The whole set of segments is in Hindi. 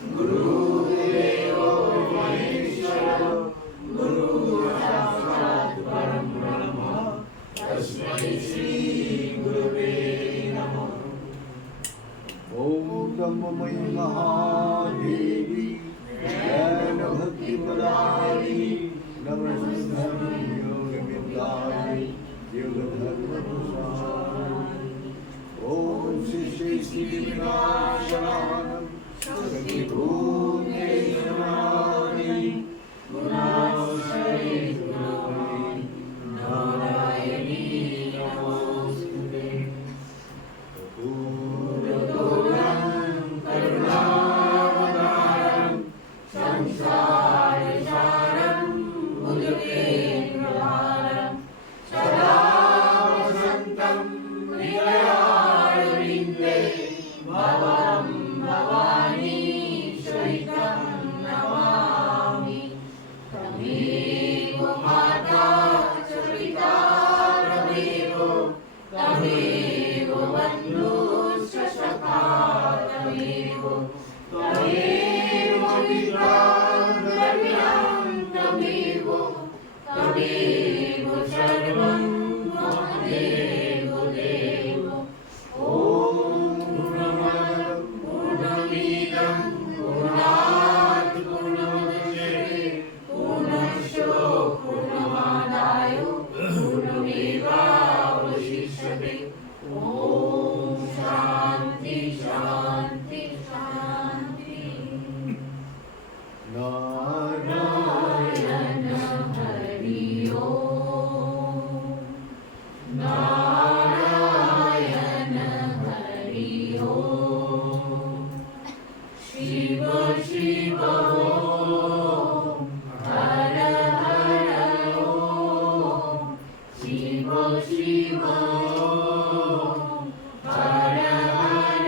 गुरुदेवो महेश्वरो गुरुसाक्षात् परं ब्रह्म तस्मै श्री गुरुवे नमः। ओम ब्रह्ममयी महादेवी ज्ञान भक्ति प्रदायिनी नमस्ते योग विद्याय योग धर्म प्रसारिणी। ओम श्री श्री श्री विनाशनानं शक्ति भूतेश्वराय गुणाश्रये गुणाय नारायणी नमोस्तुते। करुणावतारं संसारसारं बुद्धेन्द्रहारं सदा वसन्तं हृदयारविन्दे भवं भवानी सहितं नमामि। तमेव माता च पिता तमेव बन्धुश्च सखा तमेव पिता द्रव्यं तमेव सर्वं महदेव देव। ॐ पूर्णमिदं पूर्णात् पूर्णमुदच्यते पूर्णस्य पूर्णमादाय पूर्णमेवावशिष्यते। ॐ शान्ति शान्ति शान्ति। नारायण हरि ओम् नारायण हरि ओम्। शिव शिव ओम् हर हर ओम् शिव शिव ओम् हर हर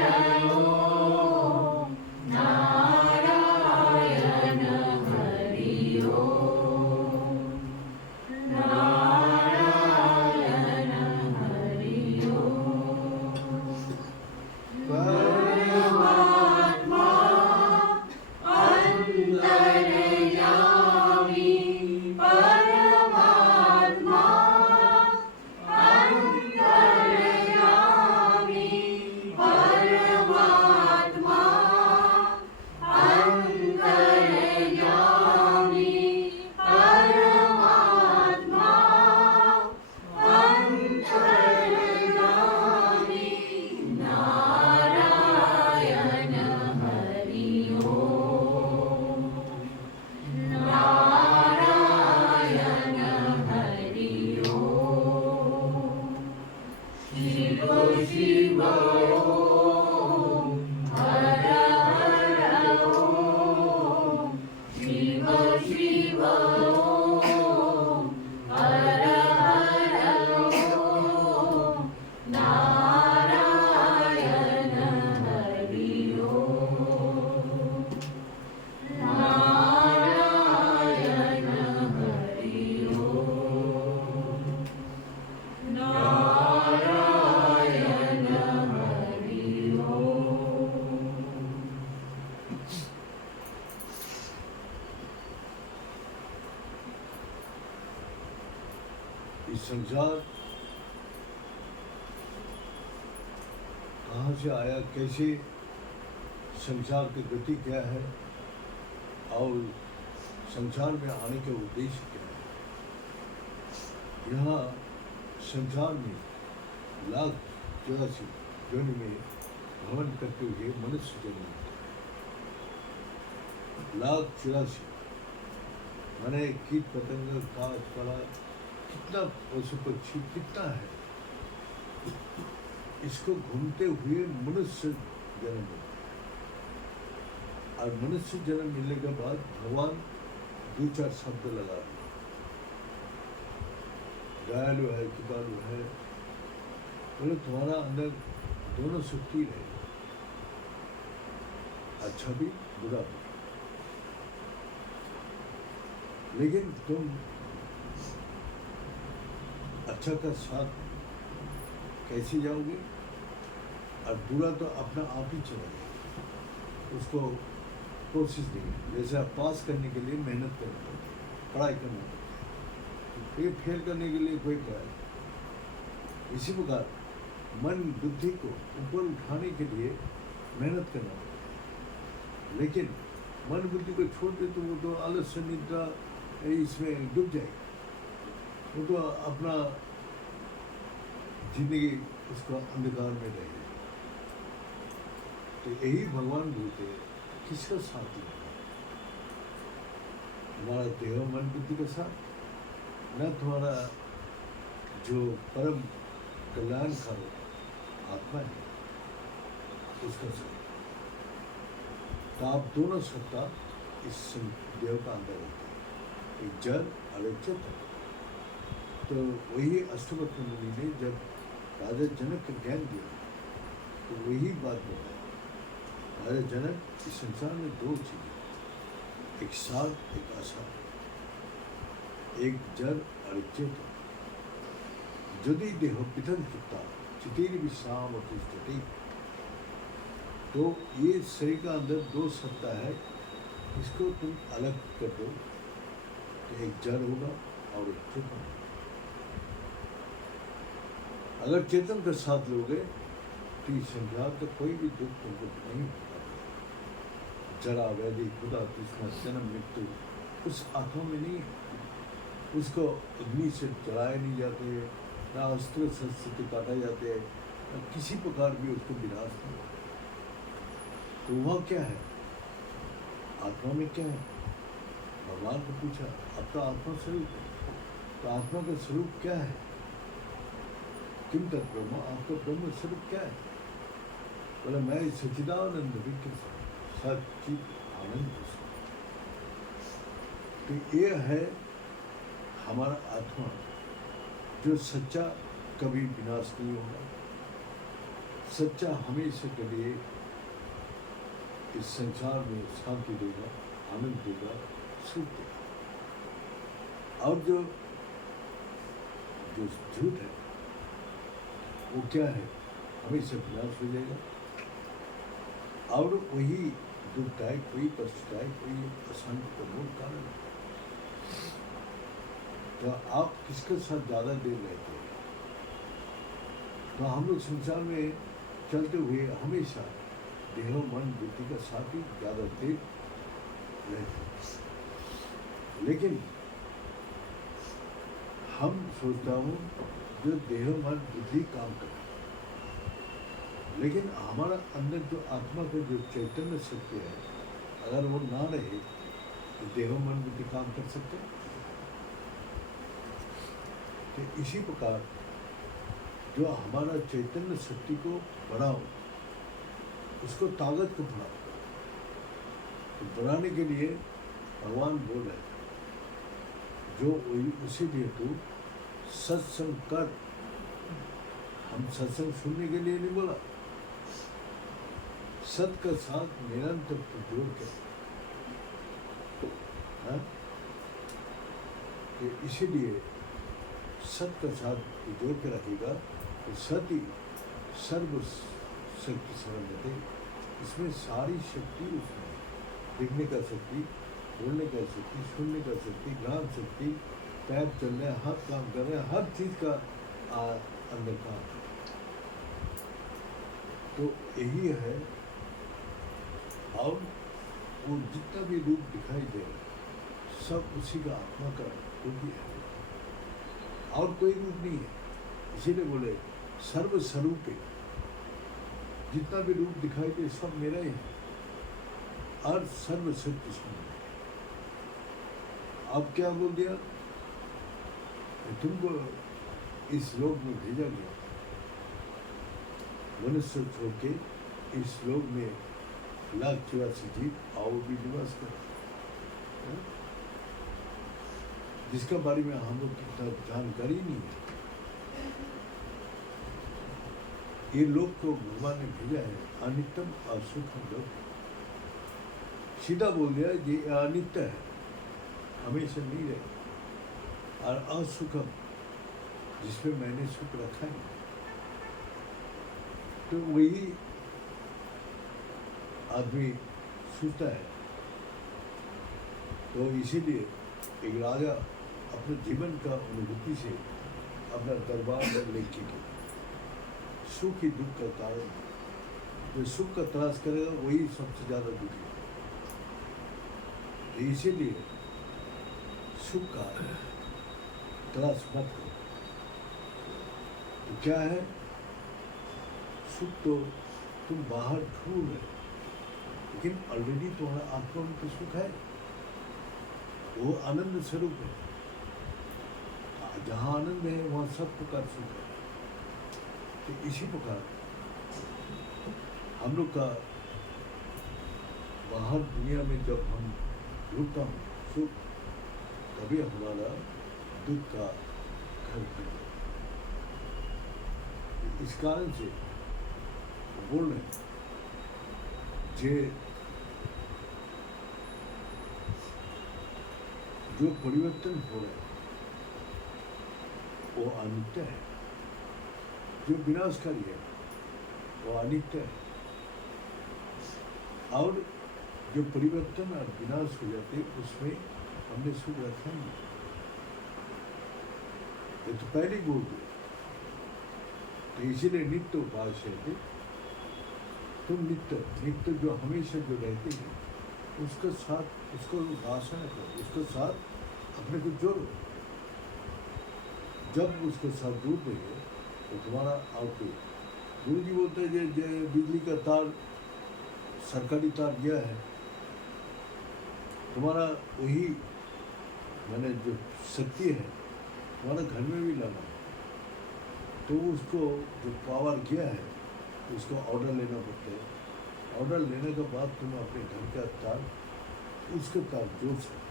ओम् नारायण हरि ओम् नारायण हरि ओम्। परमात्मा अंतर्यामी परमात्मा अंतर्यामी परमात्मा अंतर्यामी परमात्मा अंतर्यामी नारायण हरि ओम् नारायण हरि ओम्। शिव शिव ओम् हर हर ओम् शिव शिव ओम् हर हर ओम् नारायण हरि ओम् नारायण हरि ओम् नारायण हरि ओम्। इस संसार कहाँ से आया, कैसे संसार की गति क्या है और संसार में आने का उद्देश्य क्या है। यहाँ संसार में 1,84 योनि में भ्रमण करते हुए मनुष्य जन्म लेता है। 1,84 माने कीट पतंग कांच पड़ा कितना पशु पक्षी कितना है, इसको घूमते हुए मनुष्य जन्म लेता है। और मनुष्य जन्म मिलने के बाद भगवान 2-4 शब्द लगा दिए, दयालु है कृपालु है, बोले तुम्हारा अंदर दोनों शक्ति रहे, अच्छा भी बुरा भी। लेकिन तुम अच्छा का साथ कैसे जाओगे, और बुरा तो अपना आप ही चला जाएगा, उसको कोशिश नहीं है। जैसे आप पास करने के लिए मेहनत करना पड़ती है, पढ़ाई करना पड़ती है, ये फेल करने के लिए कोई पढ़ाई नहीं। इसी प्रकार मन बुद्धि को ऊपर उठाने के लिए मेहनत करना पड़ता है, लेकिन मन बुद्धि को छोड़ दे तो वो तो आलस्य निद्रा इसमें डूब जाएगी, वो तो अपना जिंदगी उसको अंधकार में रहेगी। तो यही भगवान बोलते हैं, किसका साथ लेना? हमारा देह मन बुद्धि का साथ, न तुम्हारा जो परम कल्याणकारी आत्मा है उसका साथ। तो आप दोनों सत्ता इस देव का अंदर रहते हैं, एक जड़ और एक चेतन। तो वही अष्टवक्र मुनि ने जब राजा जनक को ज्ञान दिया तो वही बात बताया। राजा जनक, इस संसार में दो चीजें, एक सार एक आसार, एक जड़ और एक चेतन। यदि देह पितन चित्ता चितिर विश्राम और तिष्ठति, तो ये शरीर का अंदर दो सत्ता है, इसको तुम अलग कर दो तो एक जड़ होगा और एक चेतन होगा। अगर चेतन का साथ लोगे तो इस संसार का कोई भी दुख तुमको नहीं होगा। जरा व्याधि खुदा तृष्णा जन्म मृत्यु उस आंखों में नहीं है। उसको अग्नि से जलाए नहीं जाते, ना अस्त्र शस्त्र से काटा जाते हैं, ना किसी प्रकार भी उसको विनाश नहीं होता। तो वह क्या है? आत्मा में क्या है? भगवान को पूछा, आपका आत्मा स्वरूप है, तो आत्मा का स्वरूप क्या है? किम तत् ब्रह्म, आपका ब्रह्म स्वरूप क्या है? बोले मैं सच्चिदानंद विग्रह सच्चित आनंद। तो ये है हमारा आत्मा, जो सच्चा कभी विनाश नहीं होगा, सच्चा हमेशा के लिए इस संसार में शांति देगा, आनंद देगा, सुख देगा। और जो झूठ है वो क्या है? हमेशा विनाश हो जाएगा और वही दुखदायक, कोई कष्टदायक, कोई अशांति का मूल कारण है। तो आप किसके साथ ज़्यादा देर रहते हैं? तो हम लोग संसार में चलते हुए हमेशा देह मन बुद्धि का साथ ही ज़्यादा देर रहते हैं। लेकिन हम सोचता हूँ जो देह मन बुद्धि काम करे, लेकिन हमारा अंदर जो आत्मा का जो चैतन्य सत्य है, अगर वो ना रहे तो देह मन बुद्धि काम कर सकते हैं। तो इसी प्रकार जो हमारा चैतन्य शक्ति को बढ़ाओ, उसको ताकत को बढ़ाओ, तो बढ़ाने के लिए भगवान बोल रहे हैं, जो उसी लिए तू सत्संग कर। हम सत्संग सुनने के लिए नहीं बोला, सत का साथ निरंतर जोड़ के, तो इसीलिए सत का साथ जोड़ के रखेगा तो सत ही सर्व शक्ति समझते। इसमें सारी शक्ति उसमें है, देखने का शक्ति, बोलने का शक्ति, सुनने का शक्ति, ग्रहण शक्ति, पैर चल रहे हैं, हाथ काम कर रहे हैं, हर चीज का अंदर काम। तो यही है। और वो जितना भी रूप दिखाई दे रहा है सब उसी का आत्मा का रूप ही है, और कोई रूप नहीं है। इसीलिए बोले सर्व स्वरूप, जितना भी रूप दिखाई दे सब मेरा ही है, और सर्व शक्ति इसमें है। अब क्या बोल दिया? तुमको इस लोक में भेजा गया, मनुष्य छोड़ के इस लोक में 1,84,000 जीव आओ भी निवास करो, जिसका बारे में हम लोग की जानकारी नहीं है। ये लोग को भगवान ने भेजा है अनित्यम असुखम लोक। सीधा बोल दिया ये अनित्य है, हमेशा नहीं रहे, और असुखम जिसमें मैंने सुख रखा है। तो वही आदमी सोचता है तो इसीलिए एक राजा अपने जीवन का अनुभूति से अपना दरबार में लेके गया। सुख ही दुख का कारण है। जो सुख का तलाश करेगा वही सबसे ज़्यादा दुखी है। तो इसीलिए सुख का तलाश मत करो। तो क्या है सुख? तो तुम बाहर ढूंढ रहे, लेकिन ऑलरेडी तुम्हारा आत्मा में तो सुख है, वो आनंद स्वरूप है। जहाँ आनंद है वहाँ सब प्रकार सुख है। तो इसी प्रकार हम लोग का बाहर दुनिया में जब हम ढूंढता हूँ सुख, तभी हमारा दुख का घर बन जाता है। इस कारण से बोल रहे हैं जे जो परिवर्तन हो रहा है वो अनित्य है, जो विनाशकारी है वो अनित्य है। और जो परिवर्तन और विनाश हो जाते उसमें हमने सुख रखा नहीं। ये तो पहले बोल दिया। तो इसीलिए नित्य उपास है। तुम नित्य जो हमेशा जो रहते हैं उसके साथ उसको उपासना करो, उसके साथ अपने को जोड़ो। जब उसके साथ जुड़ देंगे तो तुम्हारा आपके गुरु जी बोलते हैं जो बिजली का तार सरकारी तार दिया है, तुम्हारा वही मैंने जो शक्ति है तुम्हारा घर में भी लाना है। तो उसको जो पावर किया है उसको ऑर्डर लेना पड़ता है। ऑर्डर लेने के बाद तुम अपने घर का तार उसके तार जोड़ सकते।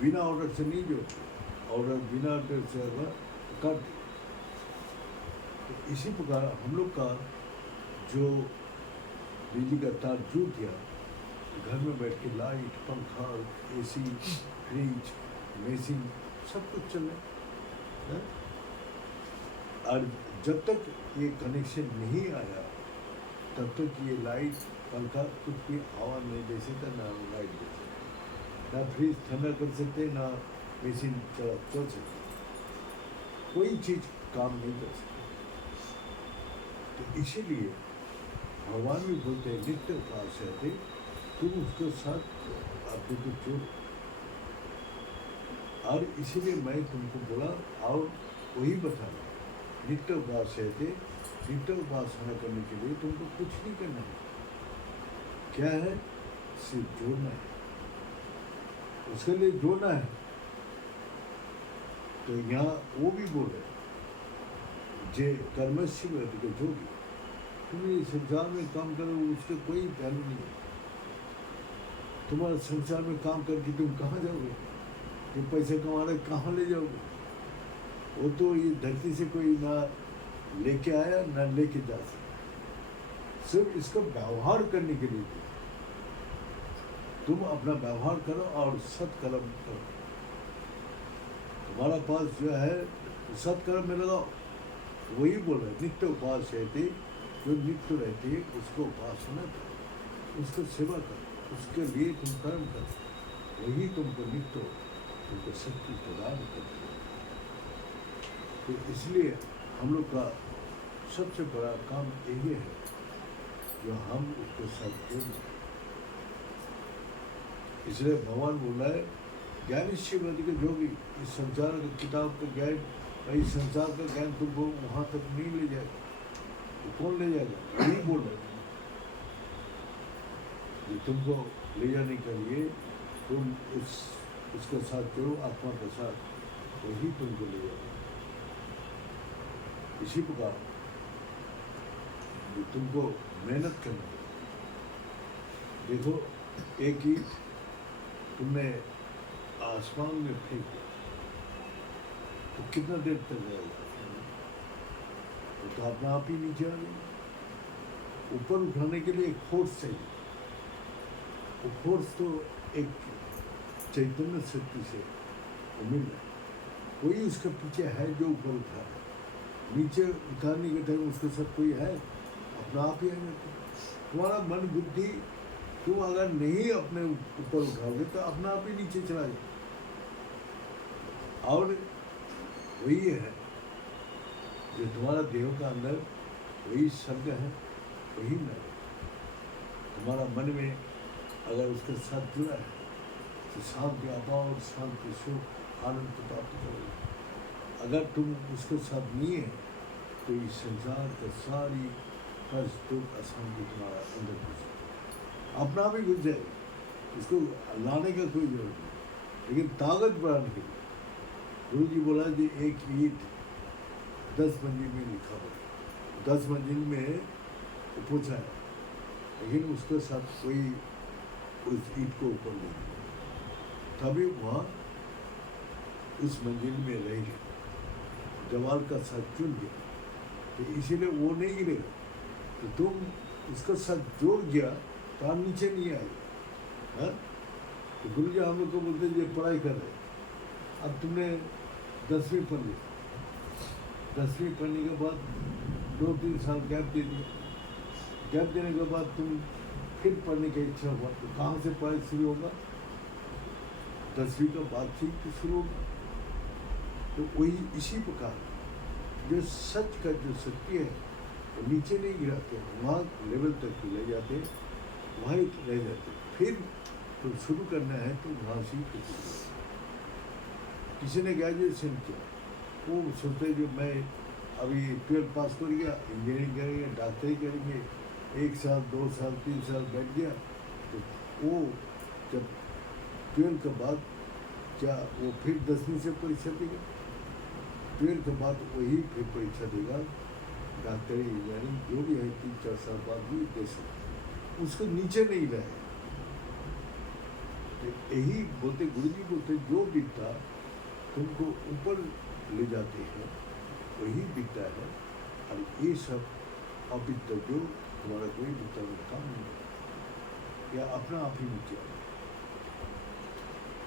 बिना ऑर्डर से नहीं जोड़ते, ऑर्डर बिना ऑर्डर से अगर काट दे। तो इसी प्रकार हम लोग का जो बिजली का तार जुड़ गया, घर में बैठ के लाइट, पंखा, एसी, फ्रिज, मशीन सब कुछ चल रहा है। और जब तक ये कनेक्शन नहीं आया तब तक ये लाइट, पंखा कुछ भी हवा नहीं दे सकता, ना लाइट दे सकता, ना फ्रिज ठंडा कर सकते, ना मशीन चल सकती, कोई चीज़ काम नहीं कर सकती। तो इसीलिए भगवान भी बोलते हैं नित्य उपास है, तुम उसके साथ अपने को जोड़ो। और इसीलिए मैं तुमको बोला और वही बताना, नित्य उपास है। नित्य उपासना करने के लिए तुमको कुछ नहीं करना है। क्या है? सिर्फ जोड़ना है, उसके लिए जोड़ना है। तो यहाँ वो भी बोल रहे जे कर्मस्य अधिक जोगी, तुम ये संसार में काम करो उसके कोई वैल्यू नहीं है। तुम्हारा संसार में काम करके तुम कहाँ जाओगे? जो पैसे कमा रहे कहाँ ले जाओगे? वो तो ये धरती से कोई ना लेके आया ना लेके जा सकता। सिर्फ इसका व्यवहार करने के लिए तुम अपना व्यवहार करो और सत्कर्म करो। तुम्हारा पास जो है सत्कर्म में लगाओ। वही बोल रहे नित्य उपास रहते, जो नित्य रहते उसको उपासना करो, उसको सेवा करो, उसके लिए तुम कर्म करो, वही तुमको नित्य तुमको शक्ति प्रदान करते। तो इसलिए हम लोग का सबसे बड़ा काम यही है जो हम उसको साथ जोड़। इसलिए भगवान बोला है ज्ञान शिवति के जोगी, इस संसार का किताब का ज्ञान, भाई संसार का ज्ञान तुमको वहाँ तक नहीं ले जाएगा। तो कौन ले जाएगा? यही बोल रहे ये तुमको ले जाने के लिए तुम उसके साथ जोड़ो, आत्मा के साथ, वही तुमको ले जाएगा। इसी प्रकार तुमको मेहनत करना है। देखो एक ही तुमने आसमान में फेंक दिया तो कितना देर तक रहेगा? तो अपना आप ही नीचे आ जाएगा। ऊपर उठाने के लिए एक फोर्स चाहिए। वो फोर्स तो एक चैतन्य शक्ति से मिल रहा है, कोई उसके पीछे है जो ऊपर उठा रहा है। नीचे उतारने के टाइम उसके साथ कोई है? अपना आप ही आ जाता है। तुम्हारा मन बुद्धि तुम अगर नहीं अपने ऊपर उठाओगे तो अपना आप ही नीचे चला जाए। और वही है जो तुम्हारा देह का अंदर वही स्वर्ग है, वही नरक। तुम्हारा मन में अगर उसके साथ जुड़ा है तो शांति अभाव, शांति सुख, आनंद को प्राप्त करोगे। अगर तुम उसके साथ नहीं है तो इस संसार का सारी कष्ट दुख अशांति तुम्हारा अंदर घुस अपना भी घुस जाएगा। इसको लाने का कोई जरूरत नहीं, लेकिन ताकत बढ़ाने के लिए गुरु जी बोला कि एक ईंट 10 मंजिल में लिखा हो, 10 मंजिल में वो पूछा है, लेकिन उसके साथ कोई उस ईंट को ऊपर नहीं गया, तभी वहाँ उस मंजिल में रह गया, जवाल का साथ चुन गया। तो इसीलिए वो नहीं गिरेगा। तो तुम उसका साथ जोड़ गया तो आप नीचे नहीं आएगा। हाँ, तो गुरु जी हम लोग को बोलते हैं ये पढ़ाई कर रहे, अब तुमने 10वीं पढ़ ली, 10वीं पढ़ने के बाद 2-3 साल गैप दे दिया। गैप देने के बाद तुम फिर पढ़ने की इच्छा हुआ तो कहाँ से पढ़ाई शुरू होगा? 10वीं का बाद ठीक तो शुरू होगा। तो वही इसी प्रकार जो सच का जो सत्य है वो नीचे नहीं गिराते, वहाँ लेवल तक ले जाते, वहीं रह जाते। फिर तो शुरू करना है तो वहाँ से किसी ने ग्रेजुएशन किया, वो सोचते जो मैं अभी 12 पास कर गया, इंजीनियरिंग करेंगे, डॉक्टरी करेंगे, 1 साल 2 साल 3 साल बैठ गया, तो वो जब 12 के बाद क्या वो फिर 10वीं से परीक्षा देगा? 12 के बाद वही फिर परीक्षा देगा, डॉक्टरी इंजीनियरिंग जो भी है 3-4 साल बाद भी दे सकते, उसको नीचे नहीं रहे। तो यही बोलते गुरुजी बोलते जो विद्या तुमको ऊपर ले जाती है वही विद्या है, और ये सब अविद्या जो तुम्हारा कोई विद्या में काम नहीं है, या अपना आप ही नीचे आ।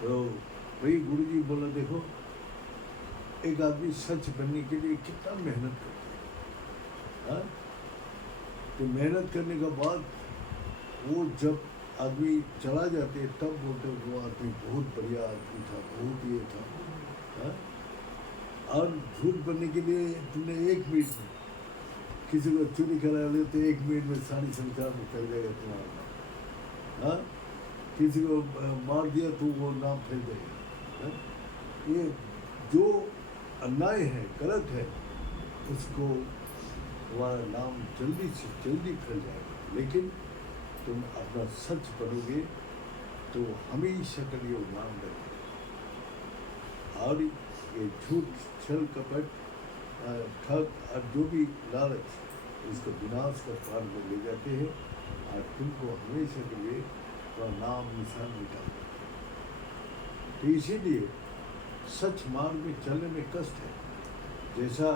तो वही गुरुजी बोला देखो एक आदमी सच बनने के लिए कितना मेहनत करता है। हाँ? तो मेहनत करने के बाद वो जब आदमी चला जाते तब बोलते वो आदमी बहुत बढ़िया आदमी था, बहुत ये था। हाँ? और झूठ बनने के लिए तुमने 1 मिनट में किसी को चोरी करा ले तो 1 मिनट में सारी संख्या में फैल जाएगा तुम्हारा नाम। हाँ? किसी को मार दिया तो वो नाम फैल जाएगा। हाँ? ये जो अन्याय है, गलत है, उसको तुम्हारा नाम जल्दी से जल्दी फैल जाएगा। लेकिन तुम अपना सच बनोगे तो हमेशा के लिए नाम रहेगा। और ये झूठ, छल, कपट, ठग और जो भी लालच इसको विनाश का पार में ले जाते हैं और तुमको हमेशा के लिए वह नाम निशान मिटा। तो इसीलिए सच मार्ग में चलने में कष्ट है। जैसा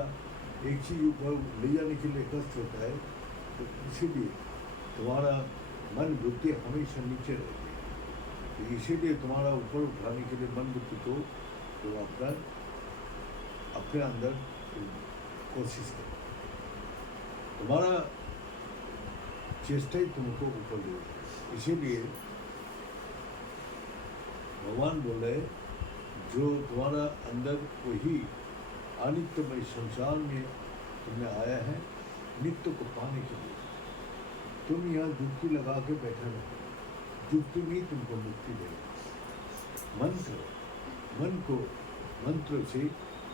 एक चीज ऊपर ले जाने के लिए कष्ट होता है, तो इसीलिए तुम्हारा मन बुद्धि हमेशा नीचे रहती है। तो इसीलिए तुम्हारा ऊपर उठाने के लिए मन बुद्धि को तो अपने अंदर कोशिश करो। तुम्हारा चेष्टा ही तुमको ऊपर ले जाए। इसीलिए भगवान बोले जो तुम्हारा अंदर वही अनित्यमय संसार में तुमने आया है नित्य को पाने के लिए। तुम यहाँ डुबकी लगा के बैठा रहो, डुबकी नहीं तुमको मुक्ति देगा। मंत्र से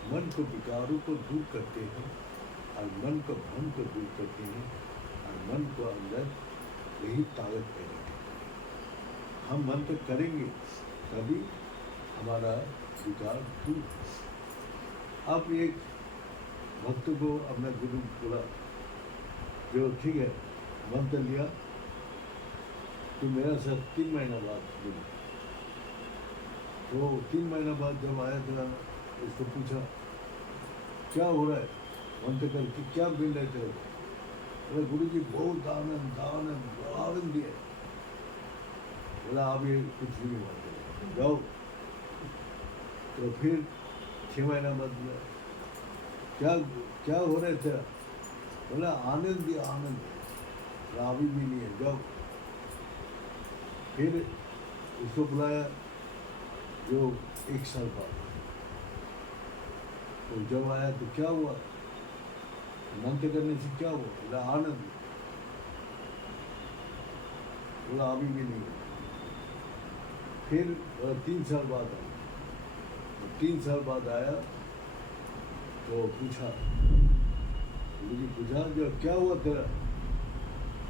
मन को विकारों को दूर करते हैं और मन को भ्रम को दूर करते हैं और मन को अंदर यही ताकत पैदा करते हैं। हम मंत्र करेंगे तभी हमारा विकार दूर हो। आप एक भक्त को अपना गुरु बोला जो ठीक है मंत्र लिया तो मेरा साथ 3 महीना बाद मिला। तो 3 महीना बाद जब आया था उसको पूछा क्या हो रहा है मंत्र करके, क्या मिल रहा है तेरे को? बोला गुरु जी बहुत आनंद आनंद आनंद दिया। बोला आप ये कुछ नहीं हुआ जाओ। तो फिर 6 महीना बाद दिया, क्या हो रहा है तेरा? बोला आनंद दिया आनंद। अभी भी नहीं है जाओ। फिर उसको बुलाया जो 1 साल बाद। तो जब आया तो क्या हुआ, मंत्र करने से क्या हुआ, बोला आनंद। बोला अभी भी नहीं हुआ। फिर 3 साल बाद आया। 3 साल बाद आया तो पूछा, मुझे पूछा जो क्या हुआ तेरा,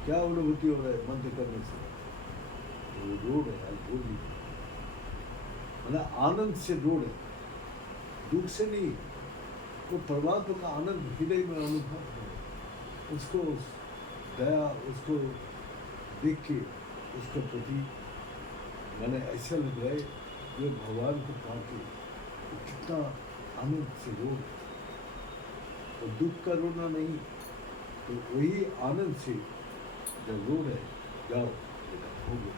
क्या अनुभूति हो रहा है मंत्र करने से। तो वो रो रहे आज बोल नहीं, मतलब आनंद से रो रहे, दुख से नहीं। वो परमात्मा का आनंद हृदय में अनुभव है। उसको दया, उसको देख के उसके प्रति मैंने ऐसा लग रहा है जो भगवान को पाके तो कितना आनंद से रो, तो दुख का रोना नहीं, तो वही आनंद से जब रो रहे, जाओ बेटा हो गया,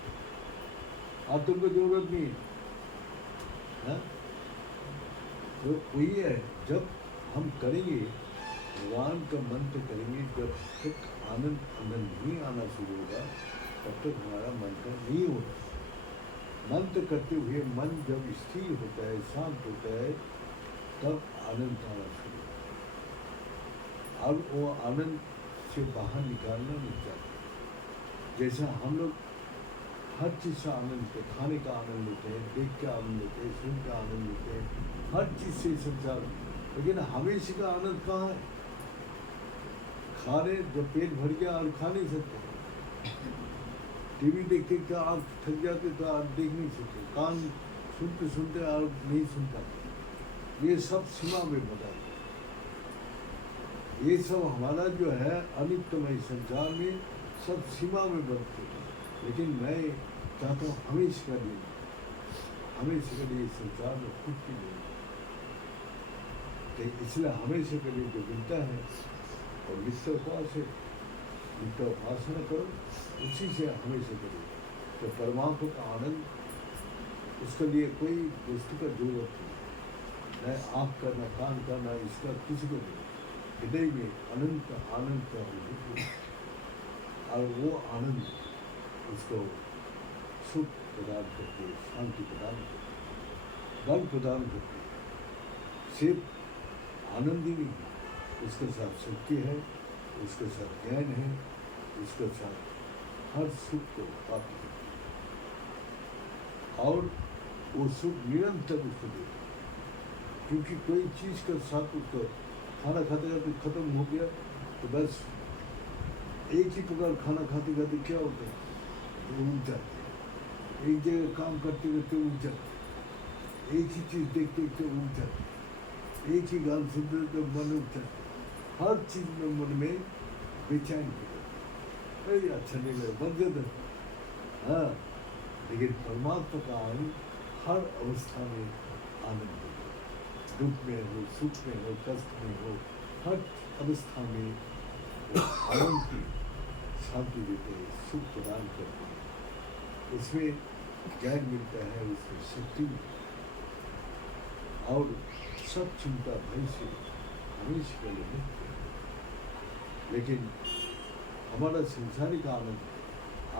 अब तुमको जरूरत नहीं है। तो वही है, जब हम करेंगे भगवान का मंत्र करेंगे, जब तक आनंद अंदर नहीं आना शुरू होगा तब तक हमारा मंत्र नहीं होगा। मंत्र करते हुए मन जब स्थिर होता है, शांत होता है, तब आनंद आना शुरू होगा। अब वो आनंद से बाहर निकालना नहीं चाहते। जैसा हम लोग हर चीज़ से आनंद लेते हैं, खाने का आनंद लेते हैं, देख के आनंद लेते हैं, सुन के आनंद लेते हैं, हर चीज़ से संसार। लेकिन हमेशा का आनंद कहाँ है? खाने जब पेट भर गया और खा नहीं सकते, टीवी देखते क्या आँख थक जाते तो आप देख नहीं सकते, कान सुनते सुनते आप नहीं सुन पाते। ये सब सीमा में बता, ये सब हमारा जो है अनित्यमय संसार में सब सीमा में बनते हैं। लेकिन मैं चाहता हूँ हमेशा का लिए, हमेशा के लिए संसार में कुछ भी नहीं, तो इसलिए हमेशा के लिए जो मिलता है और नित्य उपास है, नित्य उपासना करो, उसी से हमेशा करो। तो परमात्मा का आनंद, उसके लिए कोई वस्तु का जरूरत नहीं, न आँख का, न कान का, न इसका, किसी को नहीं। हृदय में अनंत आनंद का अनुभूति, और वो आनंद उसको सुख प्रदान करते, शांति प्रदान करते, बल प्रदान करते। सिर्फ आनंद ही नहीं, उसके साथ शक्ति है, उसके साथ ज्ञान है, उसके साथ हर सुख को प्राप्त करते, और वो सुख निरंतर उसको देते। क्योंकि कोई चीज़ के साथ उसको खाना खाते खाते खत्म हो गया तो बस एक ही प्रकार खाना खाते खाते क्या होता है, उग जाते, एक जगह काम करते करते उग जाते, एक ही चीज़ देखते देखते उग जाते, एक ही गान सुनते तो मन उग जाता, हर चीज़ में मन में बेचैन हो जाता, अरे अच्छा नहीं लगा, बन जाता। हाँ, लेकिन परमात्मा का आनंद हर अवस्था में आनंद है, दुख में हो, सुख में हो, कष्ट में हो, हर अवस्था में आनंद की शांति देते हैं, सुख प्रदान करते हैं। उसमें ज्ञान मिलता है, उसमें शक्ति मिलती है, और सब चिंता भय से हमेशा के लिए मुक्त है। लेकिन हमारा संसारिक आनंद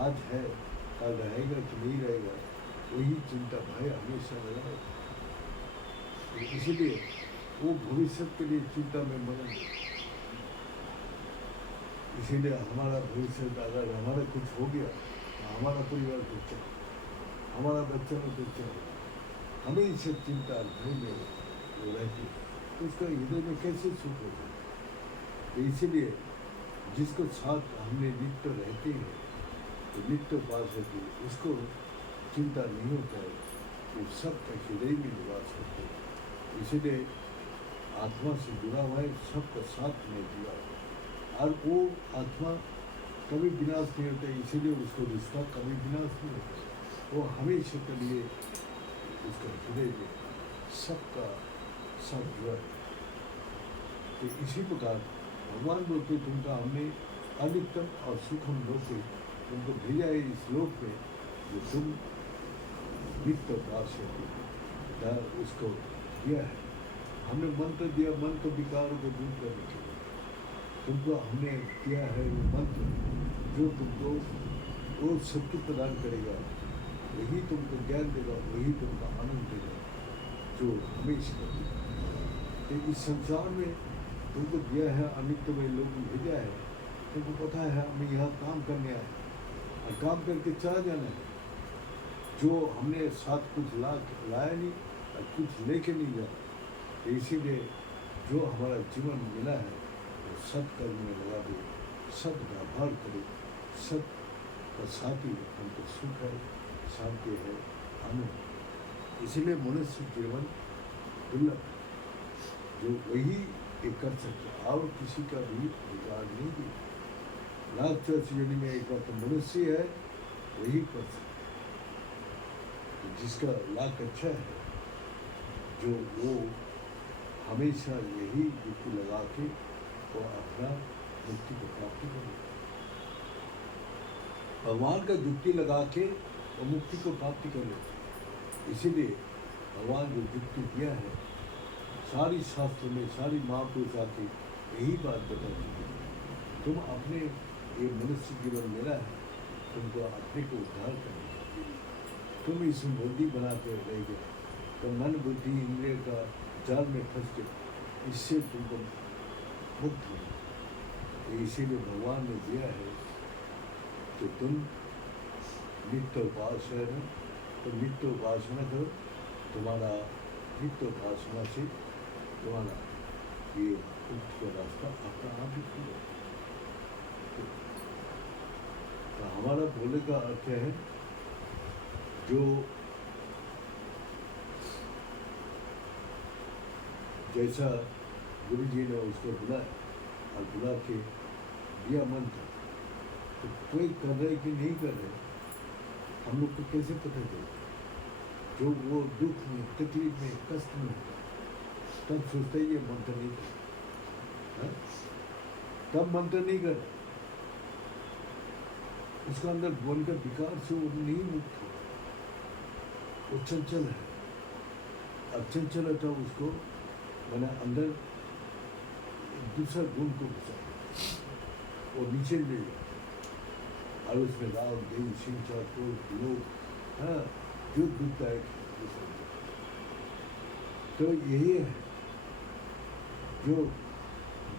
आज है, कल रहेगा कि नहीं रहेगा, वही चिंता भय हमेशा लगा है। इसीलिए वो भविष्य के लिए चिंता में मगन है। इसीलिए हमारा भविष्य, अगर हमारा कुछ हो गया, हमारा परिवार कुछ चले, हमारा बच्चा में कुछ चले, हमेशा चिंता भय में वो रहती है, तो उसका हृदय में कैसे सुख होगा। तो इसीलिए जिसको साथ हमने नित्य रहते हैं, तो नित्य पास रहती है, उसको चिंता नहीं होता है, वो सबका हृदय में निवास करते हैं। इसीलिए आत्मा से जुड़ा हुआ है, सबका साथ में जुड़ा हुआ है, और वो आत्मा कभी विनाश नहीं होता है। इसीलिए उसको रिश्ता कभी विनाश नहीं होता है, वो हमेशा के लिए उसका हृदय में सबका सब जुड़ा है। तो इसी प्रकार भगवान बोलते, तुमका हमने अधिकतम और सुखम लोक से तुमको भेजा है इस लोक में, जो तुम नित्य उपास है, उसको दिया है। हमने मंत्र दिया, मन के विकारों को दूर करने के लिए तुमको हमने दिया है वो मंत्र, जो तुमको वो शक्ति प्रदान करेगा वही तुमको ज्ञान देगा, वही तुमको आनंद देगा जो हमेशा देगा। तो इस संसार में तुमको दिया है, अमित में लोग भेजा है, तुमको पता है हमें यहाँ काम करने आए और काम करके चला जाना है। जो हमने साथ कुछ लाया नहीं और कुछ लेके नहीं जाना। तो इसीलिए जो हमारा जीवन मिला है वो सत्कर्म में लगा दे, सद व्यवहार करे, सत का साथी हमको सुख है, शांति है, आनंद। इसीलिए मनुष्य जीवन दुर्लभ, जो वही एक कर सकते और किसी का भी अधिकार नहीं दिया। लाख 84 योनि में एक बार तो मनुष्य है वही कर सकते, तो जिसका लाख अच्छा है, जो वो हमेशा यही युक्ति लगा के वो अपना मुक्ति को प्राप्त करे। भगवान का युक्ति लगा के वो मुक्ति को प्राप्ति कर लेते। इसीलिए भगवान जो युक्ति दिया है, सारी शास्त्र में सारी महापुरुष आके यही बात बताती है, तुम अपने ये मनुष्य जीवन मिला है, तुमको अपने को उद्धार करना है। तुम इस बुद्धि बनाते रह गए तो मन बुद्धि इंद्रिय का जाल में फंस गए, इससे तुमको मुक्त होना। तो इसीलिए भगवान ने दिया है कि तुम नित्य उपासना है, तो नित्य उपासना करो, तुम्हारा नित्य उपासना से तुम्हारा ये मुक्ति का रास्ता अपना आप ही खुलेगा। तो हमारा बोले का अर्थ है, जो जैसा गुरु जी ने उसको बुलाया और बुला के दिया मंत्र, तो कोई कर रहे कि नहीं कर रहे हम लोग को कैसे पता चले? जो वो दुख में, तकलीफ में, कष्ट में होता तब सोचते ये मंत्र नहीं कर, तब मंत्र नहीं कर, उसका अंदर बोल का विकार से वो नहीं मुक्त हो, वो चंचल है। अब चंचलता उसको मैंने अंदर दूसरा गुण को घुसा और नीचे ले और उसमें राव देव सिंह चाकोर लोग, हाँ, जो दुखता है। तो यही है जो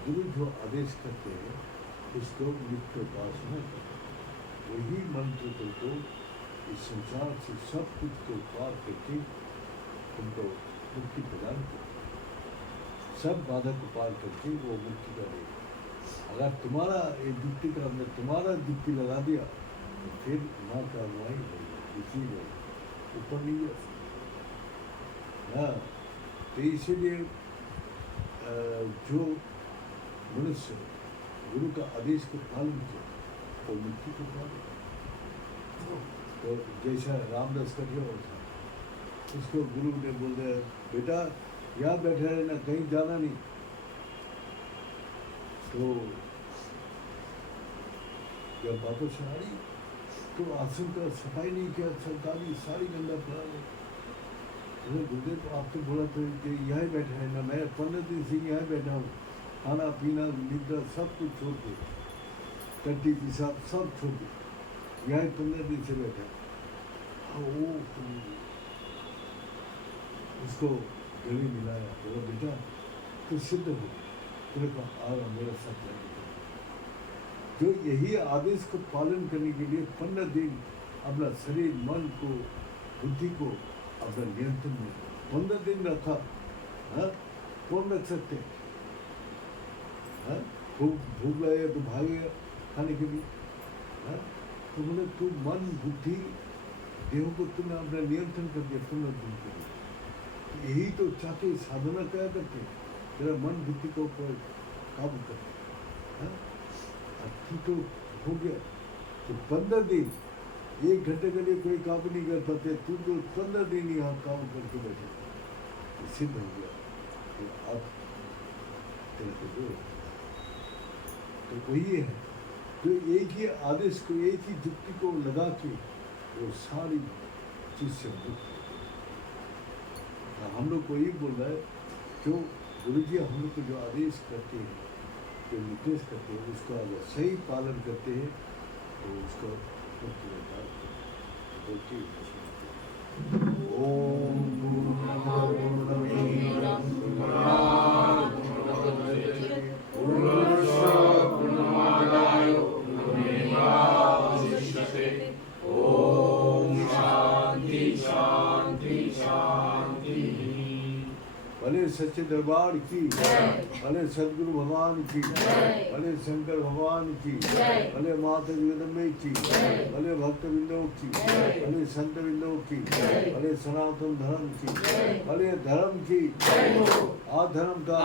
गुरु जो आदेश करते हैं उसको नित्य उपासना करते, वही मंत्र को इस संसार से सब कुछ को पार करके तुमको मुक्ति प्रदान करते, सब बाधा को पार करके वो मुक्ति का देगा। अगर तुम्हारा ये युक्ति का हमने तुम्हारा युक्ति लगा दिया तो फिर ना कार्रवाई होगी, इसीलिए ऊपर नहीं जा सकते। हाँ, तो इसीलिए जो मनुष्य गुरु का आदेश को पालन किया वो मुक्ति को पालन। तो जैसा रामदास का जो था, उसको गुरु ने बोल दिया, बेटा यहाँ बैठे रहना, कहीं जाना नहीं। तो जब वापस आई तो आश्रम का सफाई नहीं किया, सरकारी सारी गंदा पड़ा है। गुरुदेव तो आप तो बोला तो यहाँ ही बैठा है ना, मैं 15 दिन से यहाँ बैठा हूँ, खाना पीना निद्रा सब कुछ छोड़ के, टट्टी पेशाब सब छोड़ के यहाँ 15 दिन से बैठा। वो उसको गले मिलाया, बोला बेटा तो सिद्ध हो, तुमने कहा आ मेरा साथ जाएगा। जो यही आदेश को पालन करने के लिए 15 दिन अपना शरीर मन को बुद्धि को अपना नियंत्रण में 15 दिन रखा, हाँ, कौन रख सकते हैं? हाँ, भूख लगे तो भागे खाने के लिए, हाँ, तो बोले तू मन बुद्धि देह को तुमने अपना नियंत्रण कर दिया 15 दिन के लिए। यही तो चाहते साधना क्या करते, तेरा मन बुद्धि को ऊपर काबू कर, तू तो हो गया। तो 15 दिन 1 घंटे के लिए कोई काबू नहीं कर पाते, तू तो 15 दिन यहाँ काबू करके बैठे, सिद्ध हो गया। तो अब तो वही है, तो एक ही आदेश को, एक ही युक्ति को लगा के वो सारी चीज से मुक्त। हम लोग को यही बोल रहा है, जो गुरु जी हम लोग को जो आदेश करते हैं, जो निर्देश करते हैं, उसका अगर सही पालन करते हैं तो उसको मुक्ति होता है। होती ओम पूर्णमदपूर्णमिदं पूर्णात् पूर्णमुदच्यते पूर्णस्य पूर्णमादाय पूर्णमेवावशिष्यते ओम शांति शांति शांति। भले सच्चे दरबार की, भले सदगुरु भगवान की, भले शंकर भगवान की, भले माता जगदम्बे की, भले भक्त बिंदु की, भले संत बिंदु की, भले सनातन धर्म की, भले धर्म की, अधर्म का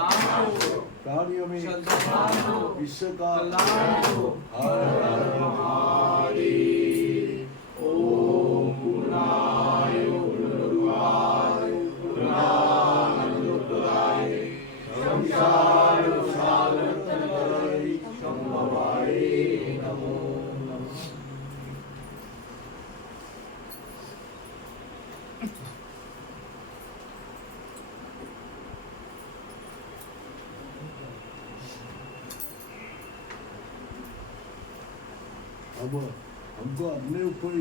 प्राणियों में विश्व का हर हर महादेव। ओम पूर्णाय पूर्णरूपाय पूर्णानंदोदयाय संसार सागरतराय संभवाय नमो नमः। अब हमको अपने ऊपर